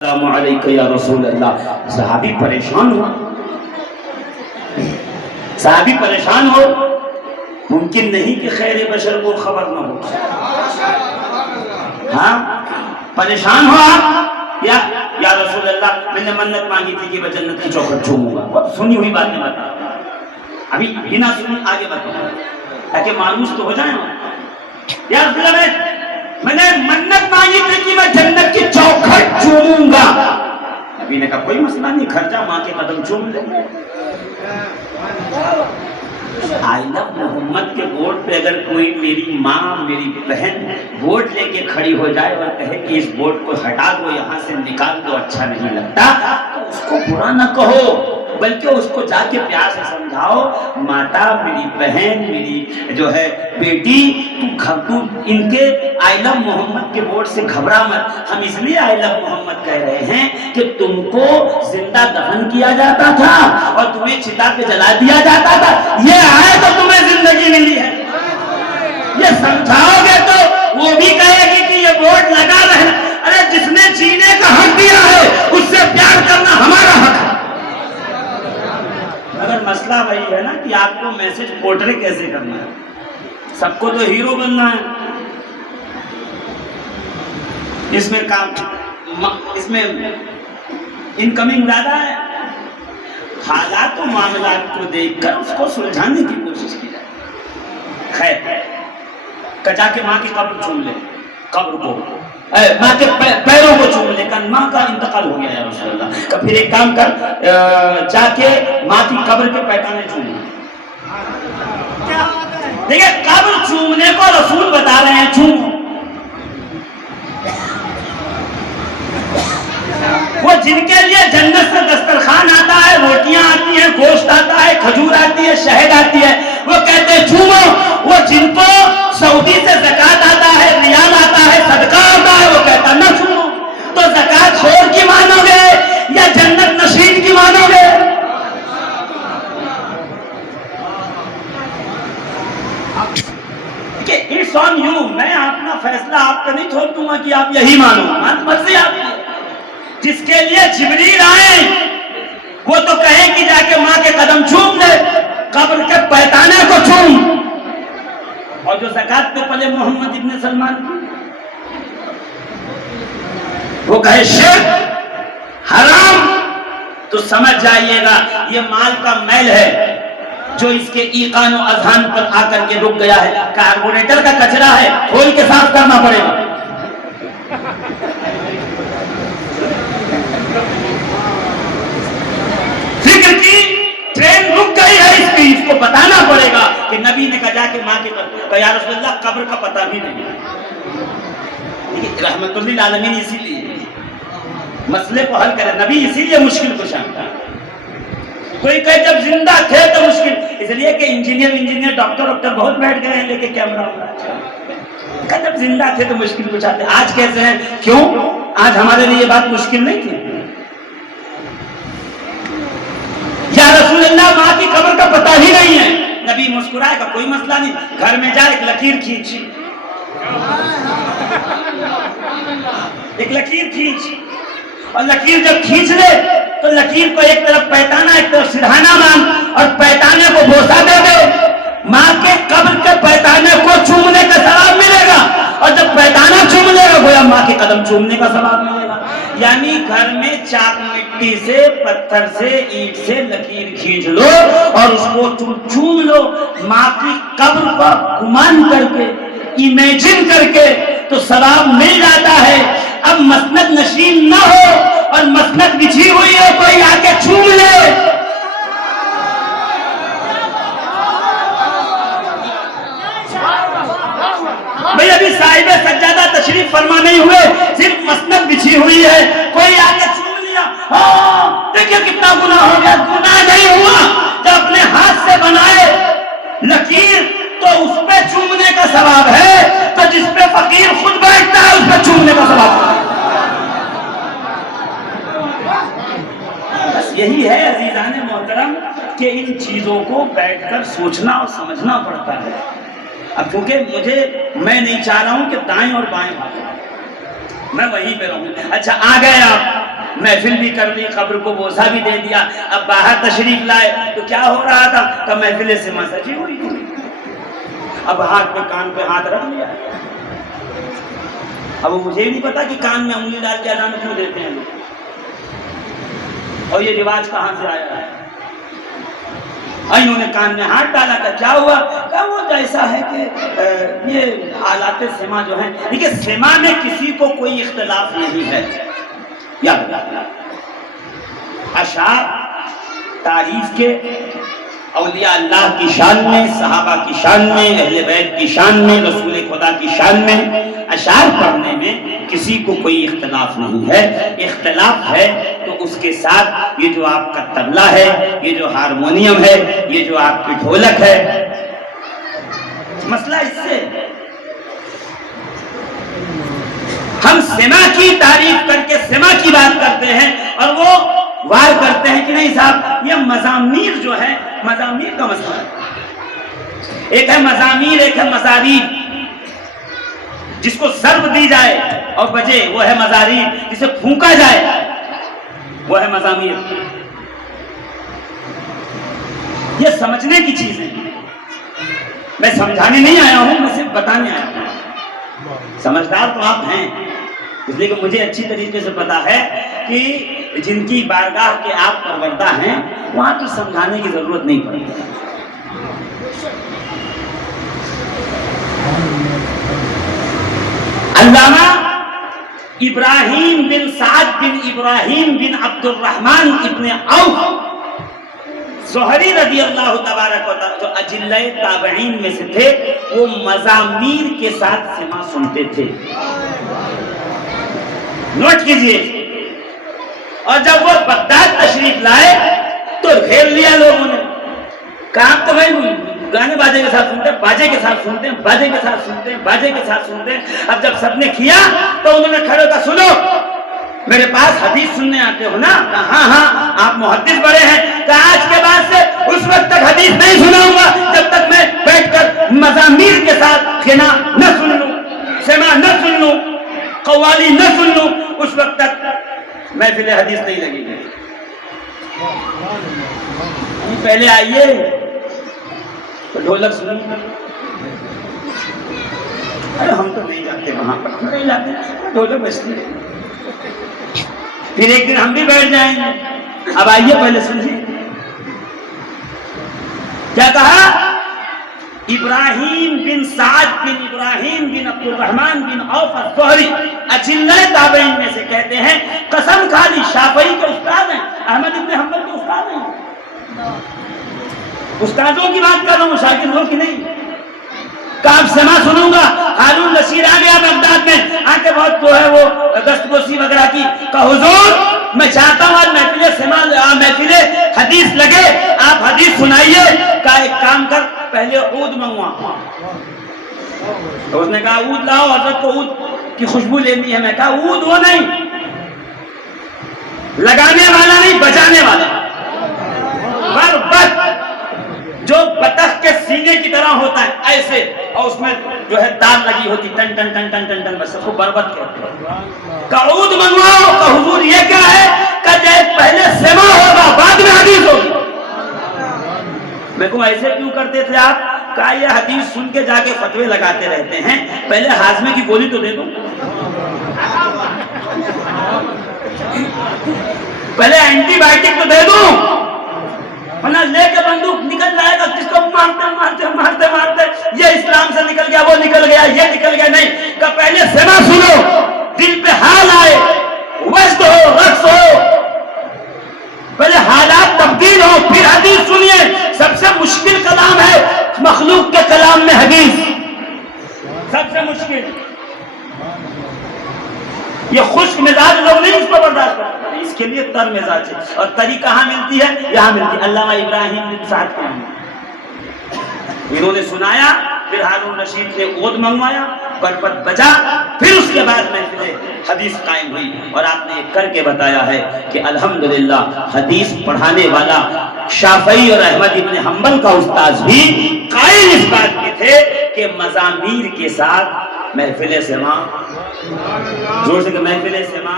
السلام علیکم یا رسول اللہ. صحابی پریشان ہو ممکن نہیں کہ خیر بشر کو خبر نہ ہو. ہاں پریشان ہو آپ یا رسول اللہ میں نے منت مانگی تھی کہ میں جنت کی چوکھٹ چوموں گا. بہت سنی ہوئی باتیں بتا ابھی بنا سنی آگے بتا تاکہ مانوس تو ہو جائیں. یا رسول اللہ میں نے منت مانگی تھی کہ میں جنت کی چوکھٹ چوموں گا. نبی نے کہا کوئی مسئلہ نہیں, گھر جا ماں کے قدم چوم لے. آئی لو محمد کے بورڈ پہ اگر کوئی میری ماں میری بہن ووٹ لے کے کھڑی ہو جائے اور کہے کہ اس بورڈ کو ہٹا دو, یہاں سے نکال دو, اچھا نہیں لگتا, تو اس کو برا نہ کہو بلکہ اس کو جا کے پیار سے سمجھاؤ, ماتا میری بہن میری جو ہے بیٹی, تو ان کے آئی لو محمد کے بورڈ سے گھبرا مت. ہم اس لیے آئی لو محمد کہہ رہے ہیں کہ تم کو زندہ دفن کیا جاتا تھا اور تمہیں چتا پہ جلا دیا جاتا تھا, یہ آئے تو تمہیں زندگی ملی ہے. یہ سمجھاؤ گے تو وہ بھی کہے گی کہ یہ بورڈ لگا رہے. ارے جس نے جینے کا حق دیا ہے اس سے پیار کرنا ہمارا حق ہے. مگر مسئلہ وہی ہے نا کہ آپ کو میسج پورٹرے کیسے کرنا ہے. سب کو تو ہیرو بننا ہے. اس میں انکمنگ زیادہ ہے. حالات و معاملات کو دیکھ کر اس کو سلجھانے کی کوشش کی جائے. خیر کجا کے ماں کی قبر چوم لے, قبر کو ماں کے پیروں کو چوم لے کر ماں کا انتقال ہو گیا ہے رسول اللہ کا. پھر ایک کام کر, جا کے ماں کی قبر کے پیٹانے چوم لے. دیکھیں قبر چومنے کو رسول بتا رہے ہیں چوم. وہ جن کے لیے جنت سے دسترخوان آتا ہے, روٹیاں آتی ہیں, گوشت آتا ہے, کھجور آتی ہے, شہد آتی ہے, وہ کہتے ہیں چومو. وہ جن کو سعودی سے زکات آتا ہے, ریال آتا ہے, صدقہ آتا ہے, وہ کہتا نہ چومو. تو زکات خور کی مانو گے یا جنت نشین کی مانو گے؟ کہ اٹس آن یو, میں اپنا فیصلہ آپ کا نہیں چھوڑ دوں گا کہ آپ یہی مانو, مرضی آپ کی. جس کے لیے جبریل آئے وہ تو کہے کہ جا کے ماں کے قدم چوم لے, قبر کے پیتانے کو چوم. اور جو زکات پہ پلے محمد ابن سلمان وہ کہے شرک حرام, تو سمجھ جائیے گا یہ مال کا میل ہے جو اس کے ایقان و اذہان پر آ کر کے رک گیا ہے. کاربوریٹر کا کچرا ہے, کھول کے صاف کرنا پڑے گا. فکر کی ٹرین رک گئی ہے اس کی, اس کو بتانا پڑے گا کہ نبی نے کہا جا کے ماں کے قبر, یا رسول اللہ قبر کا پتہ بھی نہیں. رحمت للعالمین اسی لیے مسئلے کو حل کرے, نبی اسی لیے مشکل کو شامل. کوئی کہے جب زندہ تھے تو مشکل, اس لیے کہ انجینئر ڈاکٹر بہت بیٹھ گئے ہیں لے کے کیمرہ. جب زندہ تھے تو مشکل کچھ آتے. آج کیسے ہیں, کیوں آج ہمارے لیے یہ بات مشکل نہیں تھی. یا رسول اللہ ماں کی قبر کا پتہ ہی نہیں ہے. نبی مسکرائے گا کوئی مسئلہ نہیں, گھر میں جا ایک لکیر کھینچ, اور لکیر جب کھینچ لے تو لکیر کو ایک طرف پیتانا ایک طرف سدھانا مان, اور پیتانے کو بوسہ دے دے. ماں کے قبر کے پیتانے کو چومنے کا ثواب ملے گا, اور جب پیتانا چوم لے گا گویا ماں کے قدم چومنے کا ثواب ملے گا. یعنی گھر میں چاک مٹی سے, پتھر سے, اینٹ سے لکیر کھینچ لو اور اس کو چوم لو. ماں کی قبر کا گمان کر کے, امیجن کر کے تو ثواب مل جاتا ہے. اب مسند نشین نہ ہو اور مسند بچھی ہوئی ہے, کوئی آ کے چوم لے. بھئی ابھی صاحب سجادہ تشریف فرما نہیں ہوئے, صرف مسند بچھی ہوئی ہے, کوئی آ کے چوم لیا. ہاں دیکھیں کتنا گناہ ہو گیا. گناہ نہیں ہوا, جب اپنے ہاتھ سے بنائے لکیر تو اس پہ چومنے کا ثواب ہے, تو جس پہ فقیر خود بیٹھتا ہے اس پہ چومنے کا ثواب ہے. بس یہی ہے عزیزان محترم کہ ان چیزوں کو بیٹھ کر سوچنا اور سمجھنا پڑتا ہے. اب کیونکہ میں نہیں چاہ رہا ہوں کہ دائیں اور بائیں میں وہیں پہ رہوں. اچھا آ گئے آپ محفل بھی کر لی, قبر کو بوسہ بھی دے دیا. اب باہر تشریف لائے تو کیا ہو رہا تھا کہ محفل سما سجی ہوئی تھی. اب ہاتھ پہ کان پہ ہاتھ رکھ لیا. اب مجھے نہیں پتا کہ کان میں انگلی ڈال کے اذان کیوں دیتے ہیں لوگ, اور یہ رواج کہاں سے آیا ہے. انہوں نے کان میں ہاتھ ڈالا کہ کیا ہوا, کہ وہ ایسا ہے کہ یہ آلات سما جو ہیں, دیکھیے سما میں کسی کو کوئی اختلاف نہیں ہے. یاد رکھنا, اشعار تعریف کے اولیاء اللہ کی شان میں, صحابہ کی شان میں, اہل بیت کی شان میں, رسول خدا کی شان میں اشعار پڑھنے میں کسی کو کوئی اختلاف نہیں ہے. اختلاف ہے تو اس کے ساتھ یہ جو آپ کا طبلہ ہے, یہ جو ہارمونیم ہے, یہ جو آپ کی ڈھولک ہے, مسئلہ اس سے ہم سما کی تعریف کر کے سما کی بات کرتے ہیں اور وہ وار کرتے ہیں کہ نہیں صاحب یہ مزامیر جو ہے, مزامیر کا مسئلہ ہے. ایک ہے مزامیر, ایک ہے مزاریر. جس کو ضرب دی جائے اور بجے وہ ہے مزاریر, جسے پھونکا جائے وہ ہے مزامیر. یہ سمجھنے کی چیز ہے. میں سمجھانے نہیں آیا ہوں, میں صرف بتانے آیا ہوں. سمجھدار تو آپ ہیں, اس لیے کہ مجھے اچھی طریقے سے پتا ہے کہ جن کی بارگاہ کے آپ پروردہ ہیں وہاں تو سمجھانے کی ضرورت نہیں پڑتی. علامہ ابراہیم بن سعد بن ابراہیم بن عبد الرحمن ابن عوف زہری رضی اللہ تبارک و تعالی جو اجلۂ تابعین میں سے تھے, وہ مزامیر کے ساتھ سما سنتے تھے. نوٹ کیجئے. اور جب وہ بغداد تشریف لائے تو گھیر لیا لوگوں نے. کہا تو بھائی گانے باجے کے ساتھ سنتے ہیں, باجے کے ساتھ سنتے ہیں, باجے کے ساتھ سنتے ہیں, باجے کے ساتھ سنتے ہیں. اب جب سب نے کیا تو انہوں نے کھڑے ہو کر سنو, میرے پاس حدیث سننے آتے ہو نا؟ ہاں ہاں آپ محدث بڑے ہیں. کہ آج کے بعد سے اس وقت تک حدیث نہیں سناؤں گا جب تک میں بیٹھ کر مزامیر کے ساتھ غنا نہ سن لوں, سما نہ سن لوں, قوالی نہ سن لوں, اس وقت تک محفل حدیث نہیں لگے گی. پہلے آئیے تو ڈھولک سنیں. ارے ہم تو نہیں جاتے وہاں پر, نہیں جاتے, ڈھولک بجتی ہے. پھر ایک دن ہم بھی بیٹھ جائیں گے. اب آئیے پہلے سنیے کیا کہا. ابراہیم بن سعد بن ابراہیم بن عبد الرحمن بن عوف الزہری اجلۂ تابعین میں سے کہتے ہیں, قسم کھا لی شافعی کے استاد ہیں, احمد ابن حنبل کے استاد ہیں. استادوں کی بات کر رہا ہوں, شاگردوں کی نہیں. کہ آپ سما سنوں گا. ہارون رشید آ گیا بغداد میں, آ کے بہت جو ہے وہ دستگوشی وغیرہ کی, کہ حضور میں چاہتا ہوں آج محفل سما, محفل حدیث لگے, آپ حدیث سنائیے. کہ ایک کام کر, پہلے عود منگوا. تو اس نے کہا عود لاؤ, حضرت کو عود کی خوشبو لینی ہے. میں کہا عود وہ نہیں, لگانے والا نہیں, بجانے والا. بربت جو بطخ کے سینے کی طرح ہوتا ہے ایسے, اور اس میں جو ہے تار لگی ہوتی, ٹن ٹن ٹن ٹن ٹن ٹن, بس سب کو بربت کہتے ہیں. کہ عود منگواؤ. کہ حضور یہ کیا ہے؟ کہ پہلے سما ہوگا بعد میں حدیث ہوگی. میں کہوں ایسے کیوں کرتے تھے آپ؟ کہا یہ حدیث سن کے جا کے فتوے لگاتے رہتے ہیں, پہلے ہاضمے کی گولی تو دے دو, پہلے اینٹی بائیوٹک تو دے دوں, ورنہ لے کے بندوق نکل جائے گا, کس کو مارتے مارتے مارتے مارتے یہ اسلام سے نکل گیا, وہ نکل گیا, یہ نکل گیا. نہیں, کہ پہلے سما سنو, دل پہ حال آئے, وجد ہو, رقص ہو, پہلے حالات تبدیل ہو, پھر حدیث سنیے. سب سے مشکل کلام ہے مخلوق کے کلام میں حدیث, سب سے مشکل. یہ خشک مزاج لوگ نہیں اس کو برداشت کرتے, اس کے لیے تر مزاج ہے. اور تری کہاں ملتی ہے؟ یہاں ملتی ہے. علامہ ابراہیم بن سعد کے انہوں نے سنایا, پھر ہارون رشید نے عود منگوایا, بربت بجا, پھر اس کے بعد محفل حدیث قائم ہوئی. اور آپ نے کر کے بتایا ہے کہ الحمدللہ حدیث پڑھانے والا شافعی اور احمد ابن حنبل کا استاذ بھی قائل اس بات کے تھے کہ مزامیر کے ساتھ محفل سما, زور سے کہ محفل سما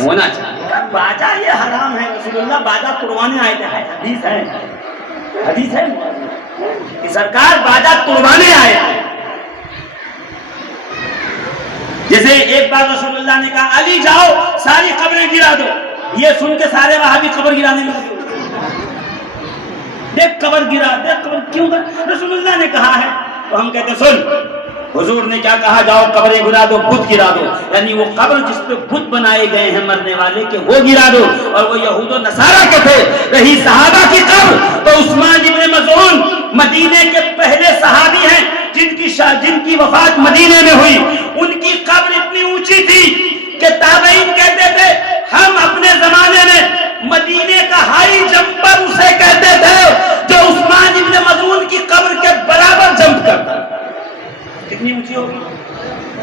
ہونا چاہیے. باجا یہ حرام ہے، رسول اللہ باجا توڑوانے آئے تھے، حدیث ہے کہ سرکار باجا توڑوانے آئے تھے۔ جیسے ایک بار رسول اللہ نے کہا علی جاؤ ساری قبریں گرا دو، یہ سن کے سارے وہابی قبر گرانے لگے، دیکھ قبر گرا، دیکھ قبر کیوں گرا، رسول اللہ نے کہا ہے۔ تو ہم کہتے سن حضور نے کیا کہا، جاؤ قبریں گرا دو، بت گرا دو، یعنی وہ قبر جس پہ بت بنائے گئے ہیں مرنے والے کے وہ گرا دو، اور وہ یہود و نصارہ کے تھے۔ رہی صحابہ کی قبر تو عثمان ابن مظعون مدینے کے پہلے صحابی ہیں جن کی وفات مدینے میں ہوئی، ان کی قبر اتنی اونچی تھی کہ تابعین کہتے تھے ہم اپنے زمانے میں مدینے کا ہائی جمپر اسے